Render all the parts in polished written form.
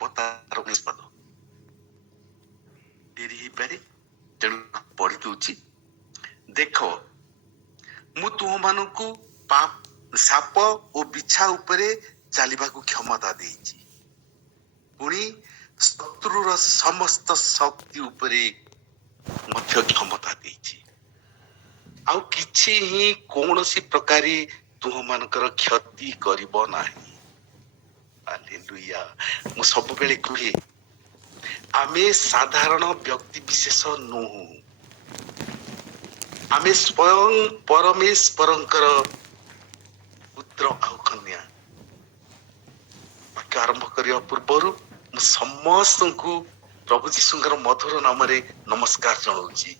ତାର ନିଷ୍ପଦ ଡେରି ହେଇପାରେ, ତେଣୁ ପଢି ଦଉଛି। ଦେଖ, ମୁଁ ତୁମମାନଙ୍କୁ ସାପ ଓ ବିଛା ଉପରେ ଚାଲିବାକୁ କ୍ଷମତା ଦେଇଛି, ପୁଣି ଶତ୍ରୁର ସମସ୍ତ ଶକ୍ତି ଉପରେ ମଧ୍ୟ କ୍ଷମତା ଦେଇଛି। ଆଉ କିଛି ହିଁ କୌଣସି ପ୍ରକାରେ ତୁମମାନଙ୍କର କ୍ଷତି କରିବ ନାହିଁ। ହାଲେଲୁୟା। ମୁଁ ସବୁବେଳେ କୁହେ, ଆମେ ସାଧାରଣ ବ୍ୟକ୍ତି ବିଶେଷ ନୁହଁ, ଆମେ ସ୍ୱୟଂ ପରମେଶ୍ୱରଙ୍କର ପୁତ୍ର ଆଉ କନ୍ୟା। ବାକ୍ୟ ଆରମ୍ଭ କରିବା ପୂର୍ବରୁ ମୁଁ ସମସ୍ତଙ୍କୁ ପ୍ରଭୁ ଯୀଶୁଙ୍କର ମଧୁର ନାମରେ ନମସ୍କାର ଜଣାଉଛି।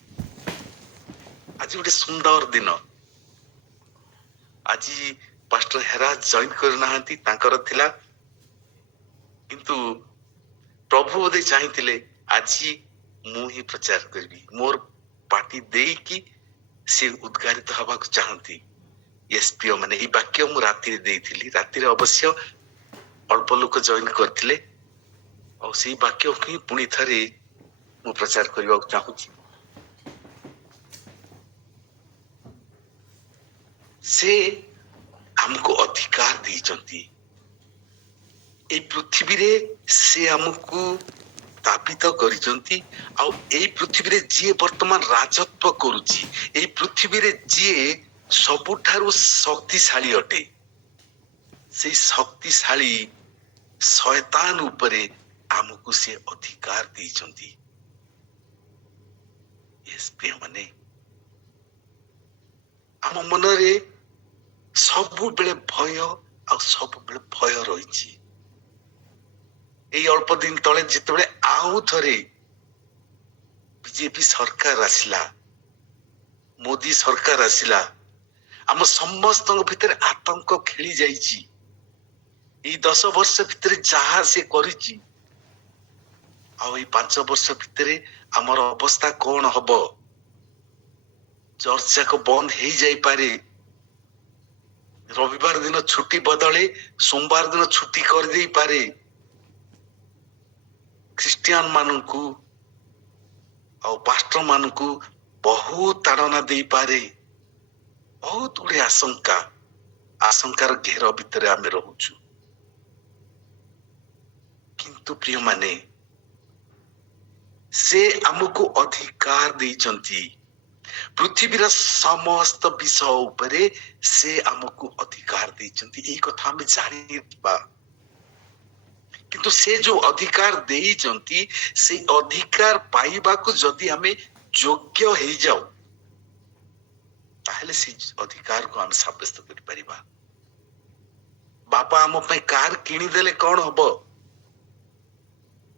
ଆଜି ଗୋଟେ ସୁନ୍ଦର ଦିନ। ଆଜି ପାଷ୍ଟର ହେରାଜ ଜଏନ୍ କରିନାହାନ୍ତି, ତାଙ୍କର ଥିଲା, କିନ୍ତୁ ପ୍ରଭୁ ବୋଧେ ଚାହିଁଥିଲେ ଆଜି ମୁଁ ହିଁ ପ୍ରଚାର କରିବି। ମୋର ପାଟି ଦେଇକି ସେ ଉଦ୍ଗାରିତ ହେବାକୁ ଚାହାନ୍ତି। ୟେସ୍ ପ୍ରିୟ ମାନେ, ଏଇ ବାକ୍ୟ ମୁଁ ରାତିରେ ଦେଇଥିଲି। ରାତିରେ ଅବଶ୍ୟ ଅଳ୍ପ ଲୋକ ଜଏନ୍ କରିଥିଲେ, ଆଉ ସେଇ ବାକ୍ୟ ହିଁ ପୁଣି ଥରେ ମୁଁ ପ୍ରଚାର କରିବାକୁ ଚାହୁଁଛି। ସେ ଆମକୁ ଅଧିକାର ଦେଇଛନ୍ତି। ଏଇ ପୃଥିବୀରେ ସେ ଆମକୁ ସ୍ଥାପିତ କରିଛନ୍ତି। ଆଉ ଏଇ ପୃଥିବୀରେ ଯିଏ ବର୍ତ୍ତମାନ ରାଜତ୍ୱ କରୁଛି, ଏଇ ପୃଥିବୀରେ ଯିଏ ସବୁଠାରୁ ଶକ୍ତିଶାଳୀ ଅଟେ, ସେଇ ଶକ୍ତିଶାଳୀ ଶୟତାନ ଉପରେ ଆମକୁ ସେ ଅଧିକାର ଦେଇଛନ୍ତି। ମାନେ ଆମ ମନରେ ସବୁବେଳେ ଭୟ ଆଉ ସବୁବେଳେ ଭୟ ରହିଛି। ଏଇ ଅଳ୍ପ ଦିନ ତଳେ ଯେତେବେଳେ ଆଉ ଥରେ ବିଜେପି ସରକାର ଆସିଲା, ମୋଦି ସରକାର ଆସିଲା, ଆମ ସମସ୍ତଙ୍କ ଭିତରେ ଆତଙ୍କ ଖେଳି ଯାଇଛି। ଏଇ 10 ବର୍ଷ ଭିତରେ ଯାହା ସେ କରିଛି, ଆଉ ଏଇ 5 ବର୍ଷ ଭିତରେ ଆମର ଅବସ୍ଥା କଣ ହବ? ଚର୍ଚ୍ଚ ଯାକ ବନ୍ଦ ହେଇଯାଇପାରେ। ରବିବାର ଦିନ ଛୁଟି ବଦଳେ ସୋମବାର ଦିନ ଛୁଟି କରିଦେଇପାରେ। ଖ୍ରୀଷ୍ଟିଆନ ମାନଙ୍କୁ ଆଉ ପାଷ୍ଟର ମାନଙ୍କୁ ବହୁତ ତାଡନା ଦେଇପାରେ। ବହୁତ ଗୁଡେ ଆଶଙ୍କାର ଘେର ଭିତରେ ଆମେ ରହୁଛୁ। କିନ୍ତୁ ପ୍ରିୟମାନେ, ସେ ଆମକୁ ଅଧିକାର ଦେଇଛନ୍ତି। ପୃଥିବୀର ସମସ୍ତ ବିଷୟ ଉପରେ ସେ ଆମକୁ ଅଧିକାର ଦେଇଛନ୍ତି। ଏଇ କଥା ଆମେ ଜାଣିଥିବା, କିନ୍ତୁ ସେ ଯୋଉ ଅଧିକାର ଦେଇଛନ୍ତି, ସେଇ ଅଧିକାର ପାଇବାକୁ ଯଦି ଆମେ ଯୋଗ୍ୟ ହେଇଯାଉ, ତାହେଲେ ସେ ଅଧିକାରକୁ ଆମେ ସାବ୍ୟସ୍ତ କରିପାରିବା। ବାପା ଆମ ପାଇଁ କାର କିଣିଦେଲେ କଣ ହବ?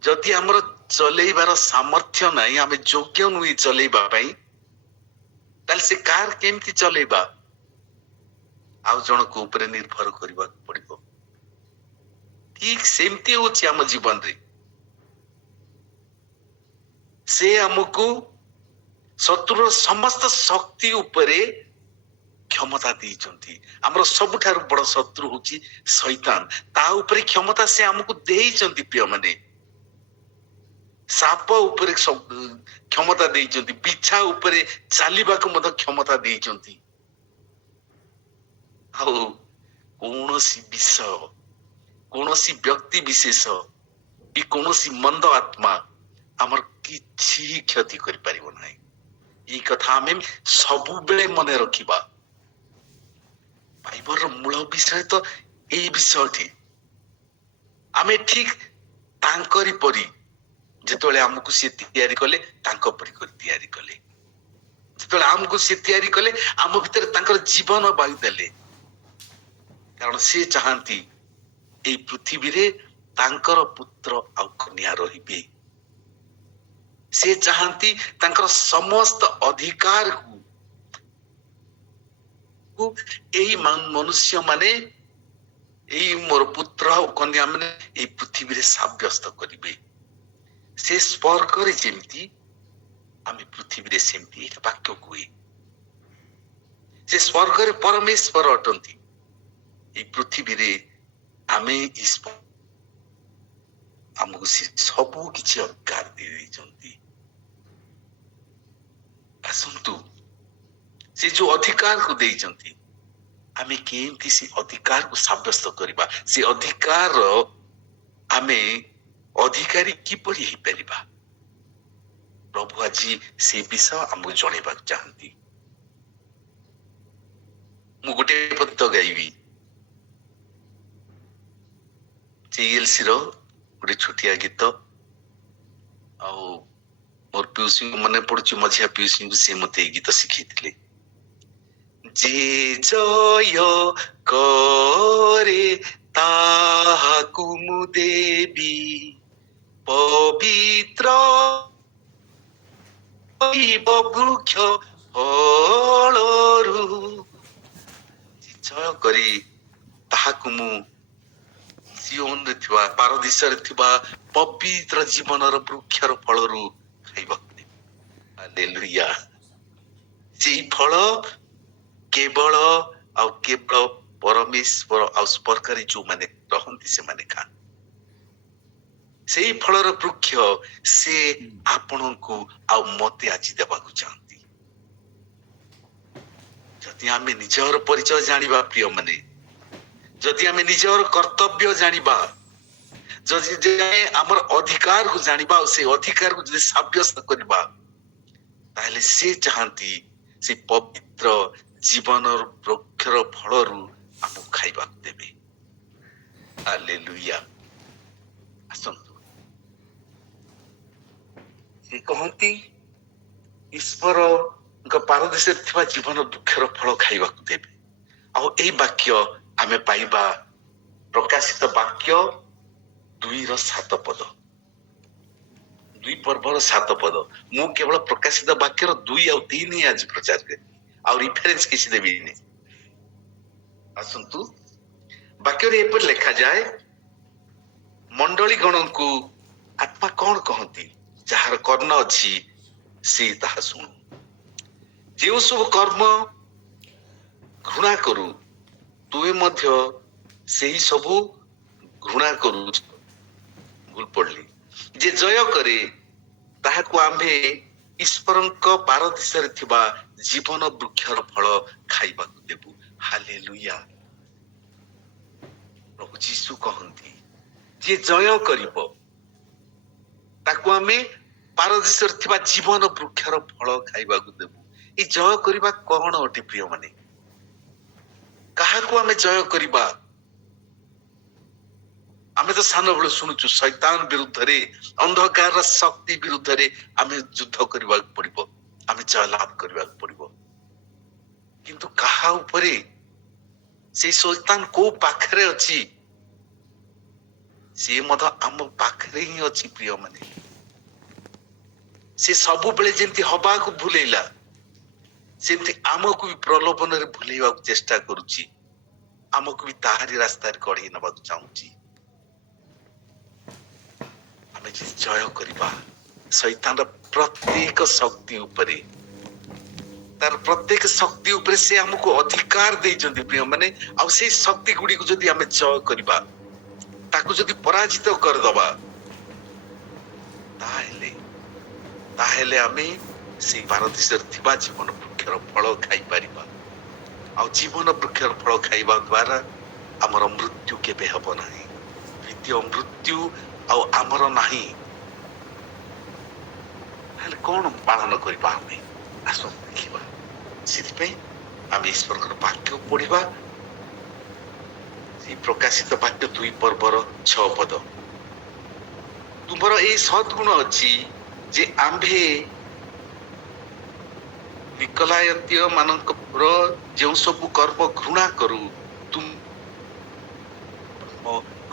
ଯଦି ଆମର ଚଲେଇବାର ସାମର୍ଥ୍ୟ ନାହିଁ, ଆମେ ଯୋଗ୍ୟ ନୁହେଁ ଚଲେଇବା ପାଇଁ, ତାହେଲେ ସେ କାର କେମିତି ଚଲେଇବା? ଆଉ ଜଣଙ୍କ ଉପରେ ନିର୍ଭର କରିବାକୁ ପଡିବ। ଠିକ ସେମିତି ହଉଛି ଆମ ଜୀବନରେ। ସେ ଆମକୁ ଶତ୍ରୁର ସମସ୍ତ ଶକ୍ତି ଉପରେ କ୍ଷମତା ଦେଇଛନ୍ତି। ଆମର ସବୁଠାରୁ ବଡ ଶତ୍ରୁ ହଉଛି ଶୈତାନ। ତା ଉପରେ କ୍ଷମତା ସେ ଆମକୁ ଦେଇଛନ୍ତି। ପ୍ରିୟମାନେ, ସାପ ଉପରେ କ୍ଷମତା ଦେଇଛନ୍ତି, ବିଛା ଉପରେ ଚାଲିବାକୁ ମଧ୍ୟ କ୍ଷମତା ଦେଇଛନ୍ତି। ଆଉ କୌଣସି ବିଷୟ, କୌଣସି ବ୍ୟକ୍ତି ବିଶେଷ କି କୌଣସି ମନ୍ଦ ଆତ୍ମା ଆମର କିଛି କ୍ଷତି କରିପାରିବ ନାହିଁ। ଏଇ କଥା ଆମେ ସବୁବେଳେ ମନେ ରଖିବା। ବାଇବଲର ମୂଳ ବିଷୟ ତ ଏଇ ବିଷୟଟି। ଆମେ ଠିକ ତାଙ୍କରି ପରି, ଯେତେବେଳେ ଆମକୁ ସେ ତିଆରି କଲେ, ତାଙ୍କ ପରି କରି ତିଆରି କଲେ। ଯେତେବେଳେ ଆମକୁ ସେ ତିଆରି କଲେ, ଆମ ଭିତରେ ତାଙ୍କର ଜୀବନ ବାୟୁ ଦେଲେ। କାରଣ ସେ ଚାହାନ୍ତି ଏଇ ପୃଥିବୀରେ ତାଙ୍କର ପୁତ୍ର ଆଉ କନ୍ୟା ରହିବେ। ସେ ଚାହାନ୍ତି ତାଙ୍କର ସମସ୍ତ ଅଧିକାରକୁ ଏଇ ମନୁଷ୍ୟ ମାନେ, ଏଇ ମୋର ପୁତ୍ର ଆଉ କନ୍ୟା ମାନେ ଏଇ ପୃଥିବୀରେ ସାବ୍ୟସ୍ତ କରିବେ। ସେ ସ୍ୱର୍ଗରେ ଯେମିତି, ଆମେ ପୃଥିବୀରେ ସେମିତି। ଏଇଟା ବାକ୍ୟ କୁହେ। ସେ ସ୍ୱର୍ଗରେ ପରମେଶ୍ୱର ଅଟନ୍ତି, ଏଇ ପୃଥିବୀରେ ଆମେ ଆମକୁ ସେ ସବୁ କିଛି ଅଧିକାର ଦେଇଛନ୍ତି। ଆସନ୍ତୁ, ସେ ଯୋଉ ଅଧିକାରକୁ ଦେଇଛନ୍ତି ଆମେ କେମିତି ସେ ଅଧିକାରକୁ ସାବ୍ୟସ୍ତ କରିବା, ସେ ଅଧିକାର ଆମେ ଅଧିକାରୀ କିପରି ହେଇପାରିବା, ପ୍ରଭୁ ଆଜି ସେ ବିଷୟ ଆମକୁ ଜଣେଇବାକୁ ଚାହାନ୍ତି। ମୁଁ ଗୋଟେ ପଦ ଗାଇବି, JLC ର ଗୋଟେ ଛୋଟିଆ ଗୀତ। ଆଉ ମୋର ପିଉସୀଙ୍କୁ ମନେ ପଡୁଛି, ମଝିଆ ପିଉସୀଙ୍କୁ ସେ ମତେ ଏଇ ଗୀତ ଶିଖେଇଥିଲେ। ଯେ ଜୟ କରେ ତାହାକୁ ମୁଁ ଦେବି ପବିତ୍ର ବୃକ୍ଷ ଫଳରୁ। ଜୟ କରି ତାହାକୁ ମୁଁ ସିଓନରେ ଥିବା, ପାରଦୀସରେ ଥିବା ପବିତ୍ର ଜୀବନର ବୃକ୍ଷର ଫଳରୁ ଖାଇବାକୁ ଦେବି। ହାଲେଲୁୟା। ସେଇ ଫଳ କେବଳ ଆଉ କେବଳ ପରମେଶ୍ୱର ଆଉ ସ୍ପର୍ଶରେ ଯୋଉମାନେ ରହନ୍ତି ସେମାନେ ଖାଆନ୍ତି। ସେଇ ଫଳର ବୃକ୍ଷ ସେ ଆପଣଙ୍କୁ ଆଉ ମତେ ଆଜି ଦେବାକୁ ଚାହାନ୍ତି। ଯଦି ଆମେ ନିଜର ପରିଚୟ ଜାଣିବା ପ୍ରିୟମାନେ, ଯଦି ଆମେ ନିଜର କର୍ତ୍ତବ୍ୟ ଜାଣିବା, ଯଦି ଆମର ଅଧିକାରକୁ ଜାଣିବା ଆଉ ସେ ଅଧିକାରକୁ ଯଦି ସାବ୍ୟସ୍ତ କରିବା, ତାହେଲେ ସେ ଚାହାନ୍ତି ସେ ପବିତ୍ର ଜୀବନର ବୃକ୍ଷର ଫଳରୁ ଆମକୁ ଖାଇବାକୁ ଦେବେ। ହାଲେଲୁୟା। ଆସନ୍ତୁ, ସେ କହନ୍ତି ଈଶ୍ୱରଙ୍କ ପାରଦୀସରେ ଥିବା ଜୀବନ ବୃକ୍ଷର ଫଳ ଖାଇବାକୁ ଦେବେ। ଆଉ ଏଇ ବାକ୍ୟ ଆମେ ପାଇବା ପ୍ରକାଶିତ ବାକ୍ୟ 2:7। 2 ପର୍ବର 7 ପଦ। ମୁଁ କେବଳ ପ୍ରକାଶିତ ବାକ୍ୟର 2 ଆଉ 3 ଆଜି ପ୍ରଚାର କରିବି, ଆଉ ରିଫରେନ୍ସ କିଛି ଦେବିନି। ଆସନ୍ତୁ, ବାକ୍ୟରେ ଏପରି ଲେଖାଯାଏ, ମଣ୍ଡଳୀ ଗଣଙ୍କୁ ଆତ୍ମା କଣ କହନ୍ତି? ଯାହାର କର୍ଣ୍ଣ ଅଛି ସେ ତାହା ଶୁଣୁ। ଯେଉଁ ସବୁ କର୍ମ ଘୃଣା କରୁ ତୁମେ ମଧ୍ୟ ସେହି ସବୁ ଘୃଣା କରୁଛ। ଭୁଲ ପଡିଲି। ଯେ ଜୟ କରେ ତାହାକୁ ଆମ୍ଭେ ଈଶ୍ୱରଙ୍କ ପାରଦୀସରେ ଥିବା ଜୀବନ ବୃକ୍ଷର ଫଳ ଖାଇବାକୁ ଦେବୁ। ହାଲେଲୁୟା। ପ୍ରଭୁ ଯୀଶୁ କହନ୍ତି, ଯିଏ ଜୟ କରିବ ତାକୁ ଆମେ ପାରଦୀସରେ ଥିବା ଜୀବନ ବୃକ୍ଷର ଫଳ ଖାଇବାକୁ ଦେବୁ। ଏ ଜୟ କରିବା କଣ ଅଟେ ପ୍ରିୟମାନେ? କାହାକୁ ଆମେ ଜୟ କରିବା? ଆମେ ତ ସାନ ବେଳୁ ଶୁଣୁଛୁ, ଶୈତାନ ବିରୁଦ୍ଧରେ, ଅନ୍ଧକାରର ଶକ୍ତି ବିରୁଦ୍ଧରେ ଆମେ ଯୁଦ୍ଧ କରିବାକୁ ପଡିବ, ଆମେ ଜୟ ଲାଭ କରିବାକୁ ପଡିବ। କିନ୍ତୁ କାହା ଉପରେ? ସେଇ ଶୈତାନ କୋଉ ପାଖରେ ଅଛି? ସିଏ ମଧ୍ୟ ଆମ ପାଖରେ ହିଁ ଅଛି ପ୍ରିୟମାନେ। ସେ ସବୁବେଳେ ଯେମିତି ହବାକୁ ଭୁଲେଇଲା, ସେମିତି ଆମକୁ ବି ପ୍ରଲୋଭନରେ ଭୁଲେଇବାକୁ ଚେଷ୍ଟା କରୁଛି, ଆମକୁ ବି ତାହାରି ରାସ୍ତାରେ କଢେଇ ନେବାକୁ ଚାହୁଁଛି। ଆମେ ଯଦି ଜୟ କରିବା ଶୈତାନର ପ୍ରତ୍ୟେକ ଶକ୍ତି ଉପରେ, ତାର ପ୍ରତ୍ୟେକ ଶକ୍ତି ଉପରେ ସେ ଆମକୁ ଅଧିକାର ଦେଇଛନ୍ତି ପ୍ରିୟମାନେ। ଆଉ ସେଇ ଶକ୍ତି ଗୁଡିକୁ ଯଦି ଆମେ ଜୟ କରିବା, ତାକୁ ଯଦି ପରାଜିତ କରିଦବା, ତାହେଲେ ଆମେ ସେଇ ପାରଦୀସରେ ଥିବା ଜୀବନ ବୃକ୍ଷର ଫଳ ଖାଇପାରିବା। ଆଉ ଜୀବନ ବୃକ୍ଷର ଫଳ ଖାଇବା ଦ୍ଵାରା ଆମର ମୃତ୍ୟୁ କେବେ ହବ ନାହିଁ। ଦ୍ୱିତୀୟ ମୃତ୍ୟୁ ଆଉ ଆମର ନାହିଁ। ତାହେଲେ କଣ ପାଳନ କରିବା ଆମେ? ଆସନ୍ତୁ ଦେଖିବା। ସେଥିପାଇଁ ଆମେ ଈଶ୍ୱରଙ୍କର ବାକ୍ୟ ପଢିବା। ସେଇ ପ୍ରକାଶିତ ବାକ୍ୟ 2 ପର୍ବର 6 ପଦ। ତୁମର ଏଇ ସଦ୍ଗୁଣ ଅଛି ଯେ ଆମ୍ଭେ ନିକଲାୟତୀୟ ମାନଙ୍କର ଯେଉଁ ସବୁ କର୍ମ ଘୃଣା କରୁ ତୁମ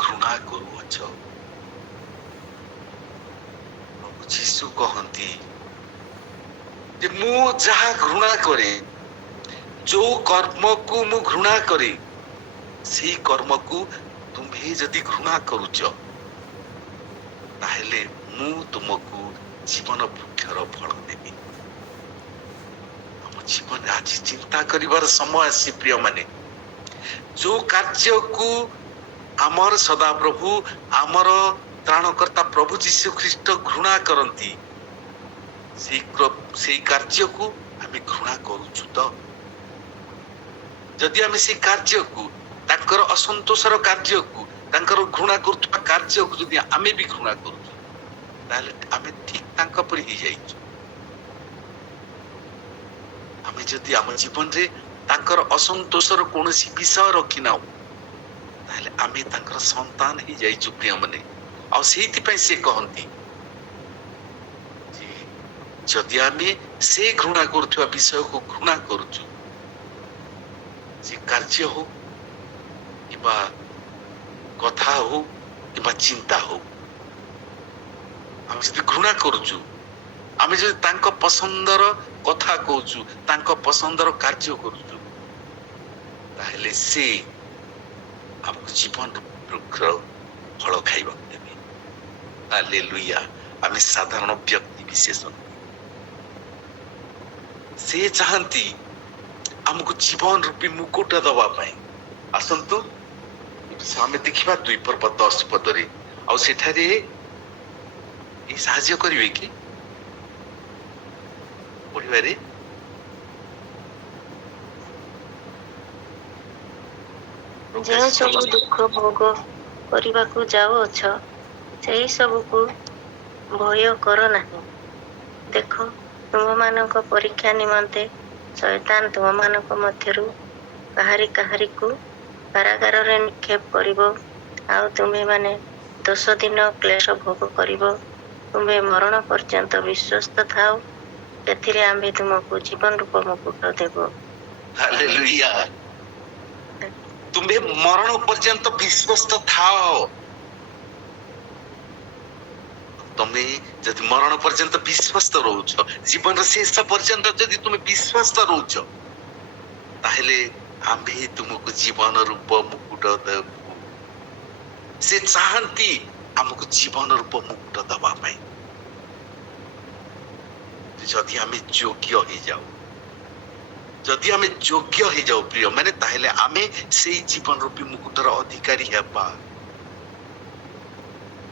ଘୃଣା କରୁଅଛ। ପ୍ରଭୁ ଯୀଶୁ କହନ୍ତି ଯେ ମୁଁ ଯାହା ଘୃଣା କରେ, ଯୋଉ କର୍ମକୁ ମୁଁ ଘୃଣା କରେ, ସେଇ କର୍ମକୁ ତୁମ୍ଭେ ଯଦି ଘୃଣା କରୁଛ, ତାହେଲେ ମୁଁ ତୁମକୁ ଜୀବନ ବୃକ୍ଷର ଫଳ ଦେବି। ଆମ ଜୀବନରେ ଆଜି ଚିନ୍ତା କରିବାର ସମୟ ଆସିଛି ପ୍ରିୟମାନେ। ଯୋଉ କାର୍ଯ୍ୟକୁ ଆମର ସଦାପ୍ରଭୁ ଆମର ତ୍ରାଣକର୍ତ୍ତା ପ୍ରଭୁ ଯୀଶୁ ଖ୍ରୀଷ୍ଟ ଘୃଣା କରନ୍ତି ସେଇ କାର୍ଯ୍ୟକୁ ଆମେ ଘୃଣା କରୁଛୁ ତ? ଯଦି ଆମେ ସେଇ କାର୍ଯ୍ୟକୁ, ତାଙ୍କର ଅସନ୍ତୋଷର କାର୍ଯ୍ୟକୁ, ତାଙ୍କର ଘୃଣା କରୁଥିବା କାର୍ଯ୍ୟକୁ ଯଦି ଆମେ ବି ଘୃଣା କରୁଛୁ, ତାହେଲେ ଆମେ ଠିକ ତାଙ୍କ ପରି ହେଇଯାଇଛୁ। ଆମେ ଯଦି ଆମ ଜୀବନରେ ତାଙ୍କର ଅସନ୍ତୋଷର କୌଣସି ବିଷୟ ରଖିନାଉ, ତାହେଲେ ଆମେ ତାଙ୍କର ସନ୍ତାନ ହେଇଯାଇଛୁ ପ୍ରିୟମାନେ। ଆଉ ସେଇଥିପାଇଁ ସେ କହନ୍ତି ଯେ ଯଦି ଆମେ ସେ ଘୃଣା କରୁଥିବା ବିଷୟକୁ ଘୃଣା କରୁଛୁ, ସେ କାର୍ଯ୍ୟ ହଉ କିମ୍ବା କଥା ହଉ କିମ୍ବା ଚିନ୍ତା ହଉ, ଆମେ ଯଦି ଘୃଣା କରୁଛୁ, ଆମେ ଯଦି ତାଙ୍କ ପସନ୍ଦର କଥା କହୁଛୁ, ତାଙ୍କ ପସନ୍ଦର କାର୍ଯ୍ୟ କରୁଛୁ, ତାହେଲେ ସେ ଆମକୁ ଜୀବନ ବୃକ୍ଷର ଫଳ ଖାଇବାକୁ ଦେବେ। ହାଲେଲୁୟା। ଆମେ ସାଧାରଣ ବ୍ୟକ୍ତି ବିଶେଷ, ସେ ଚାହାନ୍ତି ଆମକୁ ଜୀବନ ରୂପୀ ମୁକୁଟ ଦବା ପାଇଁ। ଆସନ୍ତୁ ଆମେ ଦେଖିବା 2 ପର୍ବ 10 ପଦରେ। ଆଉ ସେଠାରେ ସାହାଯ୍ୟ କରିବେ କି ପଢିବାରେ? ଯେଉଁ ସବୁ ଦୁଃଖ ଭୋଗ କରିବାକୁ ଯାଉଅଛ, ସେହି ସବୁକୁ ଭୟ କର ନାହିଁ। ଦେଖ, ତୁମମାନଙ୍କ ପରୀକ୍ଷା ନିମନ୍ତେ ଶୟତାନ ତୁମମାନଙ୍କ ମଧ୍ୟରୁ କାହାରିକୁ କାରାଗାରରେ ନିକ୍ଷେପ କରିବ, ଆଉ ତୁମେମାନେ 10 ଦିନ କ୍ଲେଶ ଭୋଗ କରିବ। ତୁମେ ମରଣ ପର୍ଯ୍ୟନ୍ତ ବିଶ୍ୱସ୍ତ ଥାଅ, ସେଥିରେ ଆମ୍ଭେ ତୁମକୁ ଜୀବନ ରୂପ ମୁକୁଟ ଦେବ। ହାଲେଲୁୟା। ତୁମେ ମରଣ ପର୍ଯ୍ୟନ୍ତ ବିଶ୍ୱସ୍ତ ଥାଅ। ତମେ ଯଦି ମରଣ ପର୍ଯ୍ୟନ୍ତ ବିଶ୍ୱସ୍ତ ରହୁଛ, ଜୀବନର ଶେଷ ପର୍ଯ୍ୟନ୍ତ ଯଦି ତୁମେ ବିଶ୍ୱସ୍ତ ରହୁଛ, ତାହେଲେ ଆମ୍ଭେ ତୁମକୁ ଜୀବନ ରୂପ ମୁକୁଟ ଦେବୁ। ସେ ଚାହାନ୍ତି ଆମକୁ ଜୀବନ ରୂପ ମୁକୁଟ ଦେବା ପାଇଁ। ଯଦି ଆମେ ଯୋଗ୍ୟ ହେଇଯାଉ, ଯଦି ଆମେ ଯୋଗ୍ୟ ହେଇଯାଉ ପ୍ରିୟ ମାନେ, ତାହେଲେ ଆମେ ସେଇ ଜୀବନ ରୂପୀ ମୁକୁଟର ଅଧିକାରୀ ହେବା।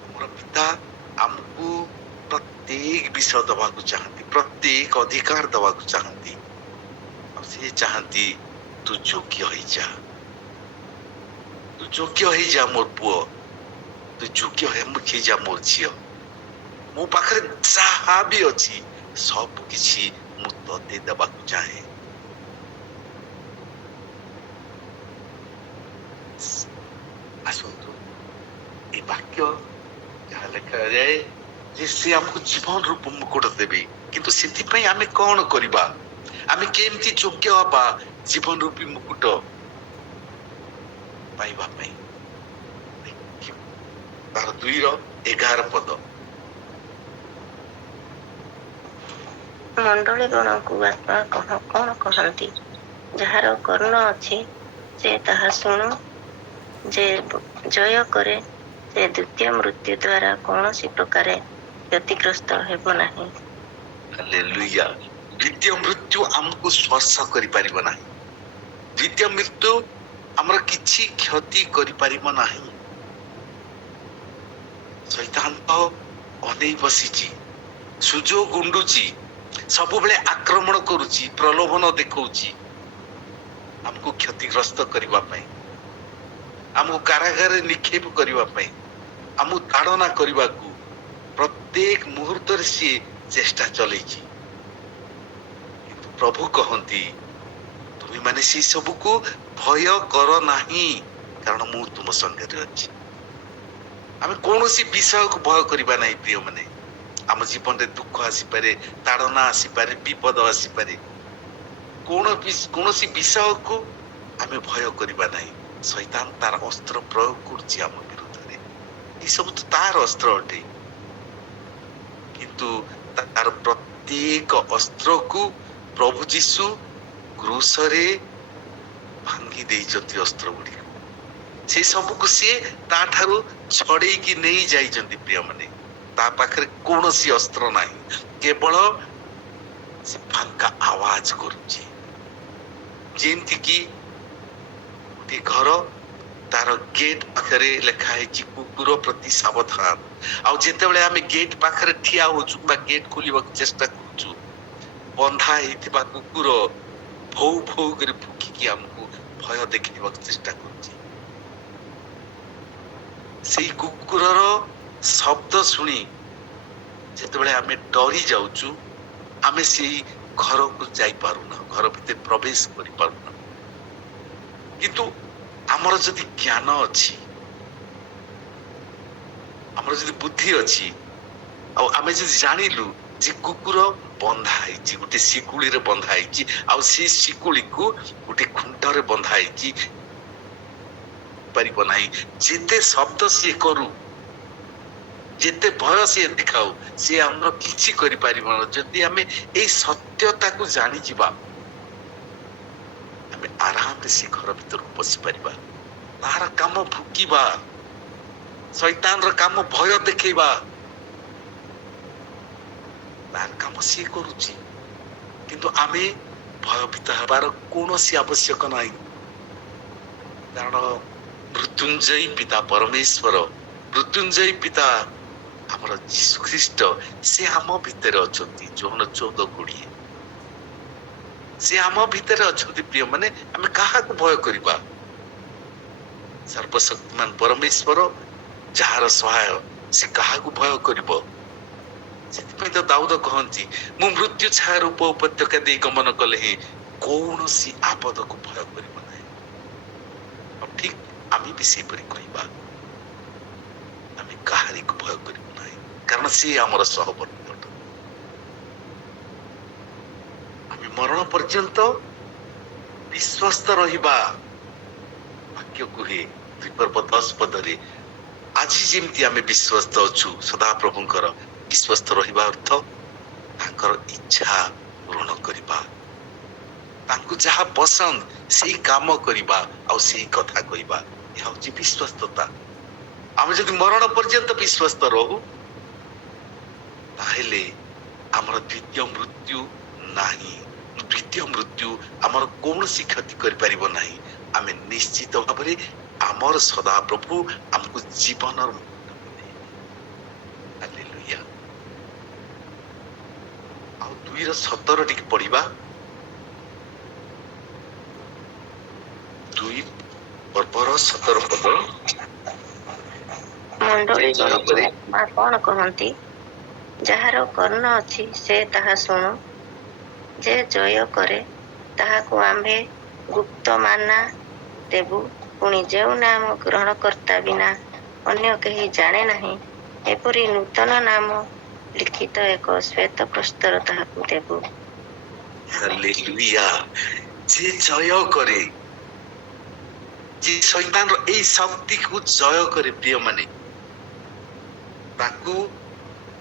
ଆମର ପିତା ଆମକୁ ପ୍ରତ୍ୟେକ ବିଷୟ ଦବାକୁ ଚାହାନ୍ତି, ପ୍ରତ୍ୟେକ ଅଧିକାର ଦବାକୁ ଚାହାନ୍ତି। ଆଉ ସେ ଚାହାନ୍ତି ତୁ ଯୋଗ୍ୟ ହେଇଯା, ତୁ ଯୋଗ୍ୟ ହେଇଯା ମୋର ପୁଅ, ତୁ ଯୋଗ୍ୟ ହେଇଯା ମୋର ଝିଅ। ମୋ ପାଖରେ ଯାହା ବି ଅଛି ସବୁ କିଛି ମୁଁ ତତେ ଦେବାକୁ ଚାହେଁ। ଆସନ୍ତୁ ଏ ବାକ୍ୟ ଯାହା ଲେଖାଯାଏ ଯେ ସେ ଆମକୁ ଜୀବନ ରୂପ ମୁକୁଟ ଦେବେ, କିନ୍ତୁ ସେଥିପାଇଁ ଆମେ କଣ କରିବା? ଆମେ କେମିତି ଯୋଗ୍ୟ ହବା ଜୀବନ ରୂପୀ ମୁକୁଟ ପାଇବା ପାଇଁ? ତାର 2:11 ପଦ। ମଣ୍ଡଳୀ ଗଣକୁ ଆତ୍ମା କଣ କହନ୍ତି? ଯାହାର କର୍ଣ୍ଣ ଅଛି ସେ ତାହା ଶୁଣୁ। ଯେ ଜୟ କରେ ସେ ଦ୍ୱିତୀୟ ମୃତ୍ୟୁ ଦ୍ୱାରା କୌଣସି ପ୍ରକାରେ କ୍ଷତିଗ୍ରସ୍ତ ହେବ ନାହିଁ। ହାଲେଲୁୟା। ଦ୍ୱିତୀୟ ମୃତ୍ୟୁ ଆମକୁ ସ୍ପର୍ଶ କରିପାରିବ ନାହିଁ। ଦ୍ୱିତୀୟ ମୃତ୍ୟୁ ଆମର କିଛି କ୍ଷତି କରିପାରିବ ନାହିଁ। ଶୈତାନ ତ ଅନେଇ ବସିଛି, ସୁଯୋଗ ଗୁଣ୍ଡୁଛି, ସବୁବେଳେ ଆକ୍ରମଣ କରୁଛି, ପ୍ରଲୋଭନ ଦେଖଉଛି ଆମକୁ କ୍ଷତିଗ୍ରସ୍ତ କରିବା ପାଇଁ, ଆମକୁ କାରାଗାରରେ ନିକ୍ଷେପ କରିବା ପାଇଁ, ଆମକୁ ତାଡ଼ନା କରିବାକୁ ପ୍ରତ୍ୟେକ ମୁହୂର୍ତ୍ତରେ ସିଏ ଚେଷ୍ଟା ଚଲେଇଛି। କିନ୍ତୁ ପ୍ରଭୁ କହନ୍ତି ତୁମେ ମାନେ ସେଇ ସବୁକୁ ଭୟ କର ନାହିଁ, କାରଣ ମୁଁ ତୁମ ସଙ୍ଗରେ ଅଛି। ଆମେ କୌଣସି ବିଷୟକୁ ଭୟ କରିବା ନାହିଁ ପ୍ରିୟ ମାନେ। ଆମ ଜୀବନରେ ଦୁଃଖ ଆସିପାରେ, ତାଡ଼ନା ଆସିପାରେ, ବିପଦ ଆସିପାରେ, କୌଣସି ବିଷୟକୁ ଆମେ ଭୟ କରିବା ନାହିଁ। ଶୈତାନ ତାର ଅସ୍ତ୍ର ପ୍ରୟୋଗ କରୁଛି ଆମ ବିରୁଦ୍ଧରେ, ଏସବୁ ତ ତାର ଅସ୍ତ୍ର ଅଟେ, କିନ୍ତୁ ତାର ପ୍ରତ୍ୟେକ ଅସ୍ତ୍ରକୁ ପ୍ରଭୁ ଯୀଶୁ କ୍ରୁଶରେ ଭାଙ୍ଗି ଦେଇଛନ୍ତି। ଅସ୍ତ୍ର ଗୁଡ଼ିକ ସେ ସବୁକୁ ସିଏ ତା ଠାରୁ ଛଡେଇକି ନେଇ ଯାଇଛନ୍ତି ପ୍ରିୟ ମାନେ। ତା ପାଖରେ କୌଣସି ଅସ୍ତ୍ର ନାହିଁ, କେବଳ ସେ ଫାଙ୍କା ଆୱାଜ କରୁଛି। ଯେମିତି କି ଗୋଟେ ଘର, ତାର ଗେଟ୍ ପାଖରେ ଲେଖା ହେଇଛି କୁକୁର ପ୍ରତି ସାବଧାନ, ଆଉ ଯେତେବେଳେ ଆମେ ଗେଟ୍ ପାଖରେ ଠିଆ ହଉଛୁ ବା ଗେଟ୍ ଖୋଲିବାକୁ ଚେଷ୍ଟା କରୁଛୁ, ବନ୍ଧା ହେଇଥିବା କୁକୁର ଭଉ ଭଉ କରି ଫୁକିକି ଆମକୁ ଭୟ ଦେଖେଇବାକୁ ଚେଷ୍ଟା କରୁଛି। ସେଇ କୁକୁରର ଶବ୍ଦ ଶୁଣି ଯେତେବେଳେ ଆମେ ଡରି ଯାଉଛୁ, ଆମେ ସେଇ ଘରକୁ ଯାଇପାରୁନା, ଘର ଭିତରେ ପ୍ରବେଶ କରିପାରୁନା। କିନ୍ତୁ ଆମର ଯଦି ଜ୍ଞାନ ଅଛି, ଆମର ଯଦି ବୁଦ୍ଧି ଅଛି, ଆଉ ଆମେ ଯଦି ଜାଣିଲୁ ଯେ କୁକୁର ବନ୍ଧା ହେଇଛି, ଗୋଟେ ଶିକୁଳିରେ ବନ୍ଧା ହେଇଛି, ଆଉ ସେଇ ଶିକୁଳିକୁ ଗୋଟେ ଖୁଣ୍ଟରେ ବନ୍ଧା ହେଇଛି, ପାରିବ ନାହିଁ। ଯେତେ ଶବ୍ଦ ସିଏ କରୁ, ଯେତେ ଭୟ ସିଏ ଦେଖାଉ, ସିଏ ଆମର କିଛି କରିପାରିବ ନାହିଁ। ଯଦି ଆମେ ଏଇ ସତ୍ୟତାକୁ ଜାଣିଯିବା, ଆମେ ଆରାମରେ ସେ ଘର ଭିତରକୁ ପଶିପାରିବା। ତାହାର କାମ ଭୁକିବା, ଶୈତାନର କାମ ଭୟ ଦେଖେଇବା, ତାର କାମ ସିଏ କରୁଛି। କିନ୍ତୁ ଆମେ ଭୟଭୀତ ହେବାର କୌଣସି ଆବଶ୍ୟକ ନାହିଁ, କାରଣ ମୃତ୍ୟୁଞ୍ଜୟୀ ପିତା ପରମେଶ୍ୱର, ମୃତ୍ୟୁଞ୍ଜୟୀ ପିତା ଆମର ଯୀଶୁ ଖ୍ରୀଷ୍ଟ, ସେ ଆମ ଭିତରେ ଅଛନ୍ତି। ଯୋହନ 14:20, ସେ ଆମ ଭିତରେ ଅଛନ୍ତି। ପ୍ରିୟ ମାନେ, ଆମେ କାହାକୁ ଭୟ କରିବା? ସର୍ବଶକ୍ତିମାନ ପରମେଶ୍ୱର ଯାହାର ସହାୟ, ସେ କାହାକୁ ଭୟ କରିବ? ସେଥିପାଇଁ ତ ଦାଉଦ କହନ୍ତି, ମୁଁ ମୃତ୍ୟୁ ଛାୟାର ଉପତ୍ୟକା ଦେଇ ଗମନ କଲେ ହିଁ କୌଣସି ଆପଦକୁ ଭୟ କରିବ ନାହିଁ। ଆଉ ଠିକ ଆମେ ବି ସେପରି କହିବା, ଆମେ କାହାରିକୁ ଭୟ କରିବୁ ନାହିଁ, କାରଣ ସେ ଆମର ସହବର୍ତ୍ତୀ ଅଟନ୍ତି। ଆମେ ମରଣ ପର୍ଯ୍ୟନ୍ତ ବିଶ୍ୱସ୍ତ ରହିବା। ବାକ୍ୟ କୁହେ 2:10, ଆଜି ଯେମିତି ଆମେ ବିଶ୍ୱସ୍ତ ଅଛୁ ସଦାପ୍ରଭୁଙ୍କର, ବିଶ୍ୱସ୍ତ ରହିବା ଅର୍ଥ ତାଙ୍କର ଇଚ୍ଛା ପୂରଣ କରିବା, ତାଙ୍କୁ ଯାହା ପସନ୍ଦ ସେଇ କାମ କରିବା, ଆଉ ସେଇ କଥା କହିବା। ଏହା ହଉଛି ବିଶ୍ୱସ୍ତତା। ଆମେ ଯଦି ମରଣ ପର୍ଯ୍ୟନ୍ତ ବିଶ୍ୱସ୍ତ ରହୁ, ତାହେଲେ ଆମର ଦ୍ୱିତୀୟ ମୃତ୍ୟୁ ନାହିଁ। ଦ୍ୱିତୀୟ ମୃତ୍ୟୁ ଆମର କୌଣସି କ୍ଷତି କରିପାରିବ ନାହିଁ। ଆମେ ନିଶ୍ଚିତ ଭାବରେ ଆମର ସଦାପ୍ରଭୁ ଆମକୁ ଜୀବନର ମୁକୁଟ ଦେବେ। ହାଲେଲୁୟା। ଆଉ 2:17 ଟିକେ ପଢିବା। 2:17 ମଣ୍ଡଳୀ ଗଣକୁ ମା କଣ କହନ୍ତି? ଯାହାର କର୍ଣ୍ଣ ଅଛି ସେ ତାହା ଶୁଣୁ। ଯେ ଜୟ କରେ ତାହାକୁ ଆମ୍ଭେ ଗୁପ୍ତ ମାନ୍ନା ଦେବୁ। ପୁଣି ଯେଉଁ ନାମ ଗ୍ରହଣକର୍ତ୍ତା ବିନା ଅନ୍ୟ କେହି ଜାଣେ ନାହିଁ, ଏପରି ନୂତନ ନାମ ଲିଖିତ ଏକ ଶ୍ୱେତ ପ୍ରସ୍ତର ତାହାକୁ ଦେବୁ। ହାଲେଲୁୟା। ଯେ ଜୟ କରେ, ଯେ ଶୈତାନର ଏଇ ଶକ୍ତିକୁ ଜୟ କରେ, ପ୍ରିୟ ମାନେ, ତାକୁ